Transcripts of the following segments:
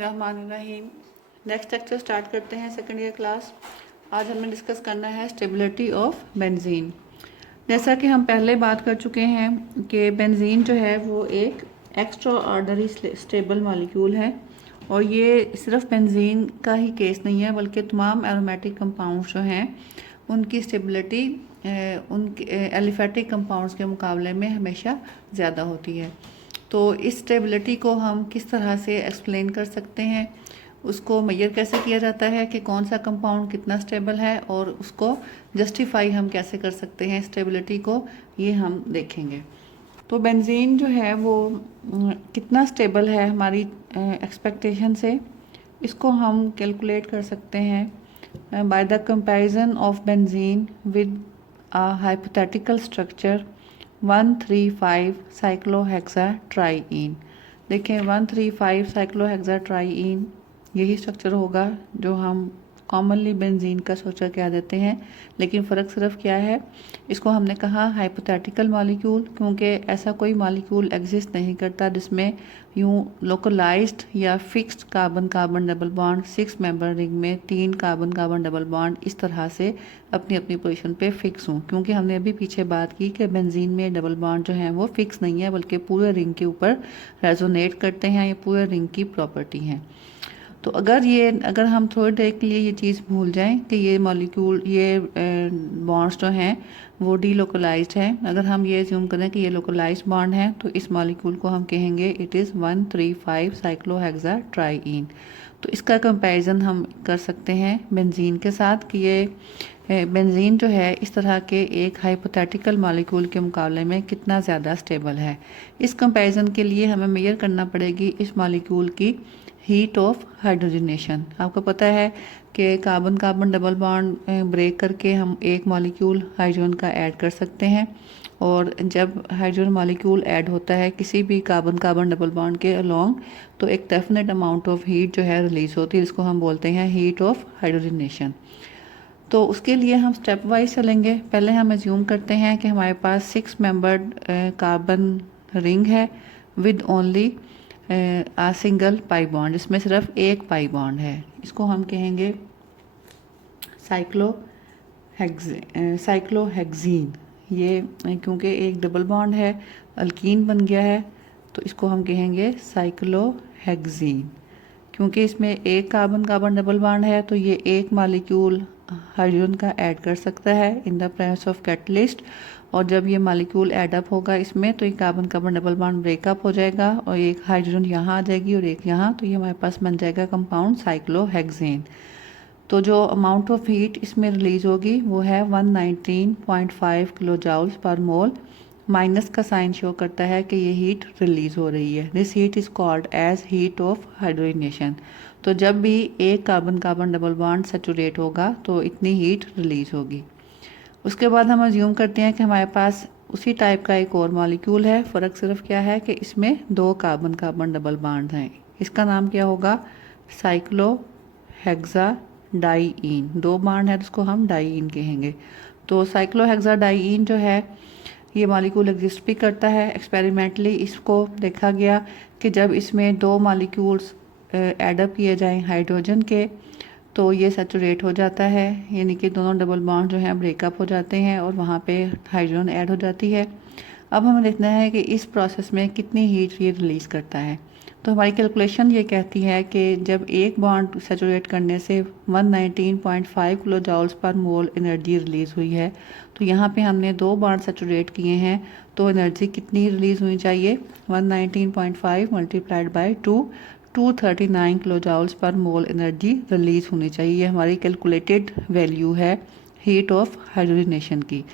बिस्मिल्लाहिर्रहमानिर्रहीम। Next lecture start करते हैं सेकेंड ईयर क्लास। आज हमें डिस्कस करना है स्टेबिलिटी ऑफ बेंजीन। जैसा कि हम पहले बात कर चुके हैं कि बेंजीन जो है वो एक एक्स्ट्रा ऑर्डनरी स्टेबल मॉलिक्यूल है और ये सिर्फ बेंजीन का ही केस नहीं है बल्कि तमाम एरोमेटिक कंपाउंड्स जो हैं उनकी स्टेबिलिटी उनके एलिफेटिक कंपाउंड्स के मुकाबले में हमेशा ज़्यादा होती है। तो इस स्टेबिलिटी को हम किस तरह से एक्सप्लेन कर सकते हैं, उसको मेजर कैसे किया जाता है कि कौन सा कंपाउंड कितना स्टेबल है और उसको जस्टिफाई हम कैसे कर सकते हैं स्टेबिलिटी को, ये हम देखेंगे। तो बेंजीन जो है वो कितना स्टेबल है हमारी एक्सपेक्टेशन से, इसको हम कैलकुलेट कर सकते हैं by the comparison of benzene with a hypothetical structure 135 साइक्लोहेक्साट्राईन। देखें 135 साइक्लोहेक्साट्राईन यही स्ट्रक्चर होगा जो हम कॉमनली बेंजीन का स्ट्रक्चर कह देते हैं, लेकिन फ़र्क सिर्फ क्या है, इसको हमने कहा हाइपोथेटिकल मॉलिक्यूल क्योंकि ऐसा कोई मॉलिक्यूल एग्जिस्ट नहीं करता जिसमें यूं लोकलाइज्ड या fixed carbon carbon double bond 6 member ring में 3 कार्बन कार्बन डबल बॉन्ड इस तरह से अपनी अपनी पोजीशन पे फिक्स हों। क्योंकि हमने अभी पीछे बात की कि बेंजीन में डबल बॉन्ड जो हैं वो फिक्स नहीं है बल्कि पूरे रिंग के ऊपर रेजोनेट करते हैं, ये पूरे रिंग की प्रॉपर्टी है। तो अगर हम थोड़ी देर के लिए ये चीज़ भूल जाएं कि ये मॉलिक्यूल ये बॉन्ड्स जो हैं वो डीलोकलाइज्ड हैं, अगर हम ये अज्यूम करें कि ये लोकलाइज्ड बॉन्ड है तो इस मॉलिक्यूल को हम कहेंगे इट इज़ 135 साइक्लोहेक्साट्राईन। तो इसका कंपैरिजन हम कर सकते हैं बेंजीन के साथ कि ये बेंजीन जो है इस तरह के एक हाइपोथेटिकल मॉलिक्यूल के मुकाबले में कितना ज़्यादा स्टेबल है। इस कंपैरिजन के लिए हमें मेजर करना पड़ेगी इस मॉलिक्यूल की हीट ऑफ हाइड्रोजनेशन। आपको पता है कि carbon carbon double bond break करके हम एक मॉलिक्यूल हाइड्रोजन का ऐड कर सकते हैं और जब हाइड्रोजन मॉलिक्यूल ऐड होता है किसी भी कार्बन कार्बन डबल बॉन्ड के अलोंग तो एक डेफिनेट अमाउंट ऑफ हीट जो है रिलीज होती है, जिसको हम बोलते हैं हीट ऑफ हाइड्रोजनेशन। तो उसके लिए हम स्टेप वाइज चलेंगे। पहले हम एज्यूम करते हैं कि हमारे पास 6 मेंबर्ड कार्बन रिंग है with only single pi bond, जिसमें सिर्फ एक पाई बॉन्ड है। इसको हम कहेंगे साइक्लोहेक्सीन। ये क्योंकि एक डबल बॉन्ड है अल्कीन बन गया है तो इसको हम कहेंगे साइक्लोहेक्सीन। क्योंकि इसमें एक कार्बन कार्बन डबल बॉन्ड है तो ये एक मॉलिक्यूल हाइड्रोजन का ऐड कर सकता है in the presence of catalyst, और जब ये मॉलिक्यूल ऐड अप होगा इसमें तो ये carbon carbon double bond breakup हो जाएगा और एक हाइड्रोजन यहाँ आ जाएगी और एक यहाँ, तो ये हमारे पास बन जाएगा कंपाउंड साइक्लोहेक्सेन। तो जो अमाउंट ऑफ हीट इसमें रिलीज होगी वो है 119.5 kilo joules per mole. Minus का साइन शो करता है कि ये हीट रिलीज हो रही है। This heat is called as heat of hydrogenation. तो जब भी एक carbon carbon double bond saturate होगा तो इतनी हीट रिलीज होगी। उसके बाद हम अज्यूम करते हैं कि हमारे पास उसी टाइप का एक और मॉलिक्यूल है, फ़र्क सिर्फ क्या है कि इसमें 2 कार्बन कार्बन डबल बॉन्ड हैं। इसका नाम क्या होगा, साइक्लोहेक्साडाईन। 2 बॉन्ड है जिसको हम डाईन कहेंगे। तो साइक्लोहेक्साडाईन जो है ये मॉलिक्यूल एग्जिस्ट भी करता है। एक्सपेरिमेंटली इसको देखा गया कि जब इसमें 2 मॉलिक्यूल्स एडअप किए जाएं हाइड्रोजन के तो ये सैचुरेट हो जाता है, यानी कि दोनों डबल बॉन्ड जो हैं ब्रेकअप हो जाते हैं और वहाँ पे हाइड्रोजन ऐड हो जाती है। अब हमें देखना है कि इस प्रोसेस में कितनी हीट ये रिलीज़ करता है। तो हमारी कैलकुलेशन ये कहती है कि जब एक बॉन्ड सैचुरेट करने से 119.5 kilo joules per mole energy release हुई है, तो यहाँ पे हमने 2 बॉन्ड सैचुरेट किए हैं तो एनर्जी कितनी रिलीज़ होनी चाहिए, 119.5 multiplied by 239 kilo joules per mole energy release होनी चाहिए। हमारी कैलकुलेटेड वैल्यू है हीट ऑफ हाइड्रोजनेशन की।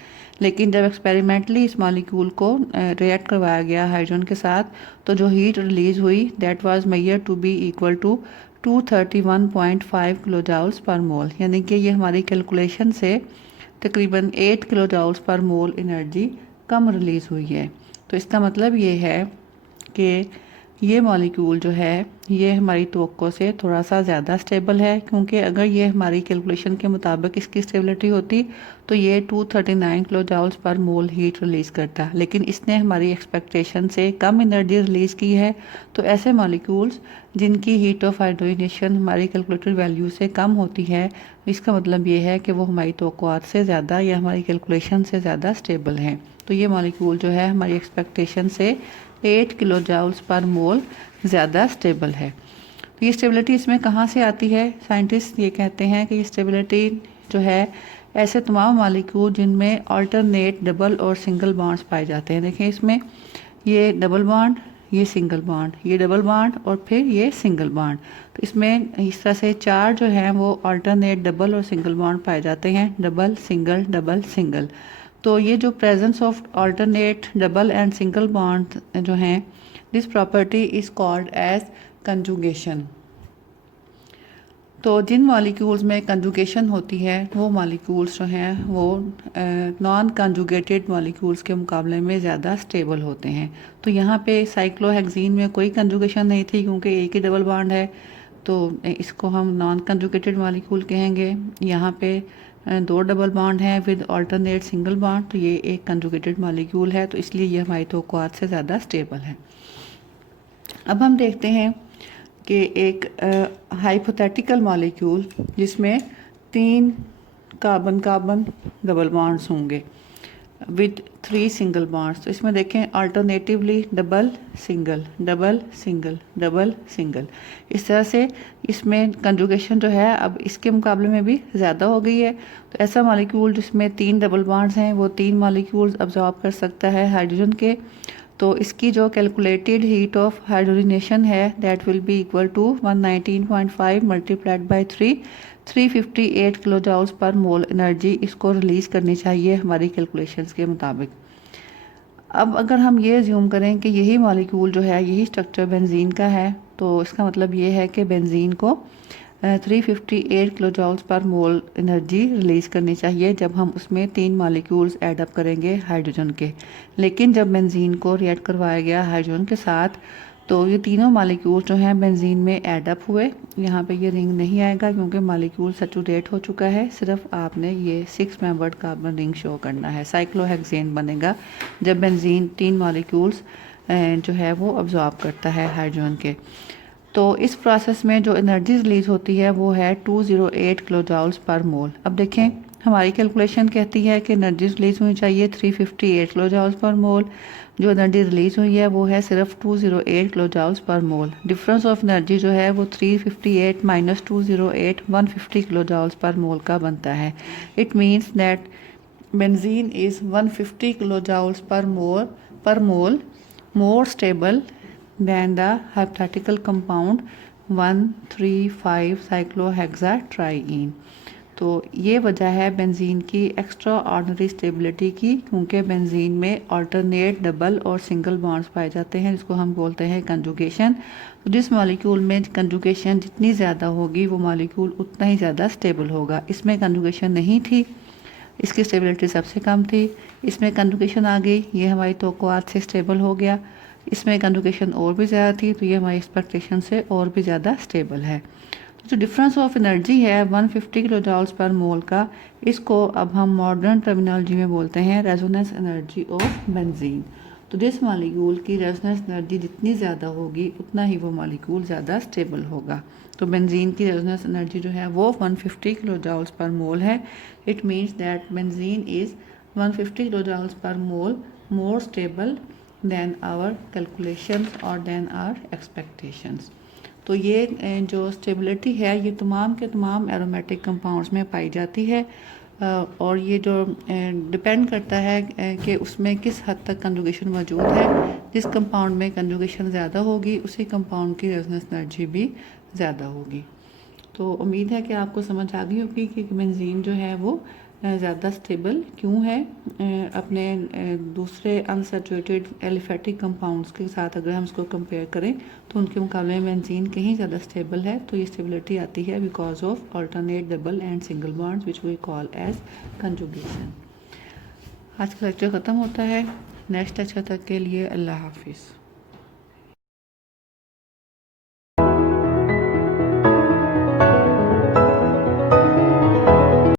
लेकिन जब एक्सपेरिमेंटली इस मॉलिक्यूल को रिएक्ट करवाया गया हाइड्रोजन के साथ तो जो हीट रिलीज हुई that was measure to be equal to 231.5 kilo joules per mole, यानी कि ये हमारी कैलकुलेशन से तकरीबन 8 kilo joules per mole energy कम रिलीज हुई है। तो इसका मतलब ये है कि ये मॉलिक्यूल जो है ये हमारी तवक्को से थोड़ा सा ज़्यादा स्टेबल है, क्योंकि अगर ये हमारी कैलकुलेशन के मुताबिक इसकी स्टेबिलिटी होती तो ये 239 किलो जाउल्स पर मोल हीट रिलीज़ करता, लेकिन इसने हमारी एक्सपेक्टेशन से कम एनर्जी रिलीज़ की है। तो ऐसे मॉलिक्यूल्स जिनकी हीट ऑफ हाइड्रोजनेशन हमारी कैलकुलेटेड वैल्यू से कम होती है, इसका मतलब ये है कि वो हमारी तवक्कुआत से ज़्यादा या हमारी कैलकुलेशन से ज़्यादा स्टेबल हैं। तो ये मॉलिक्यूल जो है हमारी एक्सपेक्टेशन से 8 किलो जाउल्स पर मोल ज़्यादा स्टेबल है। तो ये स्टेबिलिटी इसमें कहाँ से आती है? साइंटिस्ट ये कहते हैं कि ये स्टेबिलिटी जो है ऐसे तमाम मॉलिक्यूल जिनमें अल्टरनेट डबल और सिंगल बॉन्ड्स पाए जाते हैं। देखें इसमें ये डबल बॉन्ड, ये सिंगल बॉन्ड, ये डबल बॉन्ड और फिर ये सिंगल बॉन्ड। तो इसमें इस तरह से 4 जो हैं वो अल्टरनेट डबल और सिंगल बॉन्ड पाए जाते हैं, डबल सिंगल। तो ये जो presence of alternate double and single bond जो हैं, this property is called as conjugation. तो जिन मॉलिक्यूल्स में कंजुगेशन होती है वो मॉलिक्यूल्स जो हैं वो नॉन कंजुगेटेड मॉलिक्यूल्स के मुकाबले में ज़्यादा स्टेबल होते हैं। तो यहाँ पे साइक्लोहेक्सीन में कोई कंजुगेशन नहीं थी क्योंकि एक ही डबल बॉन्ड है, तो इसको हम नॉन कंजुगेटेड मॉलिक्यूल कहेंगे। यहाँ पे 2 डबल बॉन्ड हैं विद अल्टरनेट सिंगल बॉन्ड, तो ये एक कंजुगेटेड मॉलिक्यूल है, तो इसलिए ये हमारी तवक्कुआत से ज़्यादा स्टेबल है। अब हम देखते हैं कि एक हाइपोथेटिकल मॉलिक्यूल जिसमें 3 कार्बन डबल बॉन्ड्स होंगे विद 3 सिंगल बॉन्ड्स। तो इसमें देखें अल्टरनेटिवली डबल सिंगल। इस तरह से इसमें कंजुगेशन जो है अब इसके मुकाबले में भी ज़्यादा हो गई है। तो ऐसा मॉलिक्यूल जिसमें 3 डबल बॉन्ड्स हैं वो 3 मॉलिक्यूल्स अब्जॉर्ब कर सकता है हाइड्रोजन के। तो इसकी जो कैलकुलेटेड हीट ऑफ हाइड्रोजनेशन है that will be equal to 119.5 multiplied by 358 kilo joules per mole energy इसको रिलीज़ करनी चाहिए हमारी कैलकुलेशंस के मुताबिक। अब अगर हम ये ज्यूम करें कि यही मॉलिक्यूल जो है यही स्ट्रक्चर बेंजीन का है, तो इसका मतलब ये है कि बेंजीन को 358 kilo joules per mole energy release करनी चाहिए जब हम उसमें 3 मॉलिक्यूल्स ऐड अप करेंगे हाइड्रोजन के। लेकिन जब बेंजीन को रिएक्ट करवाया गया हाइड्रोजन के साथ तो ये तीनों मॉलिक्यूल्स जो हैं बेंजीन में ऐड अप हुए। यहाँ पे ये रिंग नहीं आएगा क्योंकि मॉलिक्यूल सैचुरेट हो चुका है, सिर्फ आपने ये 6 मेंबर्ड कार्बन रिंग शो करना है। साइक्लोहेक्सेन बनेगा जब बेंजीन 3 मॉलिक्यूल्स जो है वो अब्जॉर्ब करता है हाइड्रोजन के। तो इस प्रोसेस में जो एनर्जी रिलीज़ होती है वो है 208 किलो जाउल्स पर मोल। अब देखें हमारी कैलकुलेशन कहती है कि एनर्जी रिलीज़ होनी चाहिए 358 किलो जाउल्स पर मोल, जो एनर्जी रिलीज़ हुई है वो है सिर्फ 208 kilo joules per mole. Difference of energy जो है वो 358 माइनस 208 150 किलो जाउल्स पर मोल का बनता है। It means that benzene is 150 kilo joules per mole more stable than the hypothetical compound 1,3,5 cyclohexatriene। तो ये वजह है बेंजीन की एक्स्ट्रा ऑर्डिनरी स्टेबिलिटी की, क्योंकि बेंजीन में अल्टरनेट डबल और सिंगल बॉन्ड्स पाए जाते हैं जिसको हम बोलते हैं कंजुगेशन। तो जिस मॉलिक्यूल में कंजुगेशन जितनी ज़्यादा होगी वो मॉलिक्यूल उतना ही ज़्यादा स्टेबल होगा। इसमें कंजुगेशन नहीं थी, इसकी स्टेबिलिटी सबसे कम थी। इसमें कंजुगेशन आ गई, ये हमारी तवक्कुआत से स्टेबल हो गया। इसमें कंजुगेशन और भी ज़्यादा थी तो ये हमारी एक्सपेक्टेशन से और भी ज़्यादा स्टेबल है। तो जो डिफरेंस ऑफ एनर्जी है 150 किलो जाउल्स पर मोल का, इसको अब हम मॉडर्न टर्मिनोलॉजी में बोलते हैं रेजोनेंस एनर्जी ऑफ बेंजीन। तो जिस मॉलिक्यूल की रेजोनेंस एनर्जी जितनी ज़्यादा होगी उतना ही वो मॉलिक्यूल ज़्यादा स्टेबल होगा। तो बेंजीन की रेजोनेंस एनर्जी जो है वो 150 किलो जाउल्स पर मोल है। It means that benzene is 150 kilo joules per mole more stable than our calculations और देन आवर एक्सपेक्टेशंस। तो ये जो स्टेबिलिटी है ये तमाम के तमाम एरोमेटिक कंपाउंड्स में पाई जाती है, और ये जो डिपेंड करता है कि उसमें किस हद तक कंजुगेशन मौजूद है। जिस कंपाउंड में कंजुगेशन ज़्यादा होगी उसी कंपाउंड की रेजोनेंस एनर्जी भी ज़्यादा होगी। तो उम्मीद है कि आपको समझ आ गई होगी कि बेंजीन जो है वो ज़्यादा स्टेबल क्यों है अपने दूसरे अनसैचुरेटेड एलिफेटिक कंपाउंड्स के साथ। अगर हम इसको कंपेयर करें तो उनके मुकाबले में बेंजीन कहीं ज़्यादा स्टेबल है। तो ये स्टेबिलिटी आती है because of alternate double and single bonds which we call as conjugation. आज का लेक्चर ख़त्म होता है। नेक्स्ट लेक्चर तक के लिए अल्लाह हाफिज़।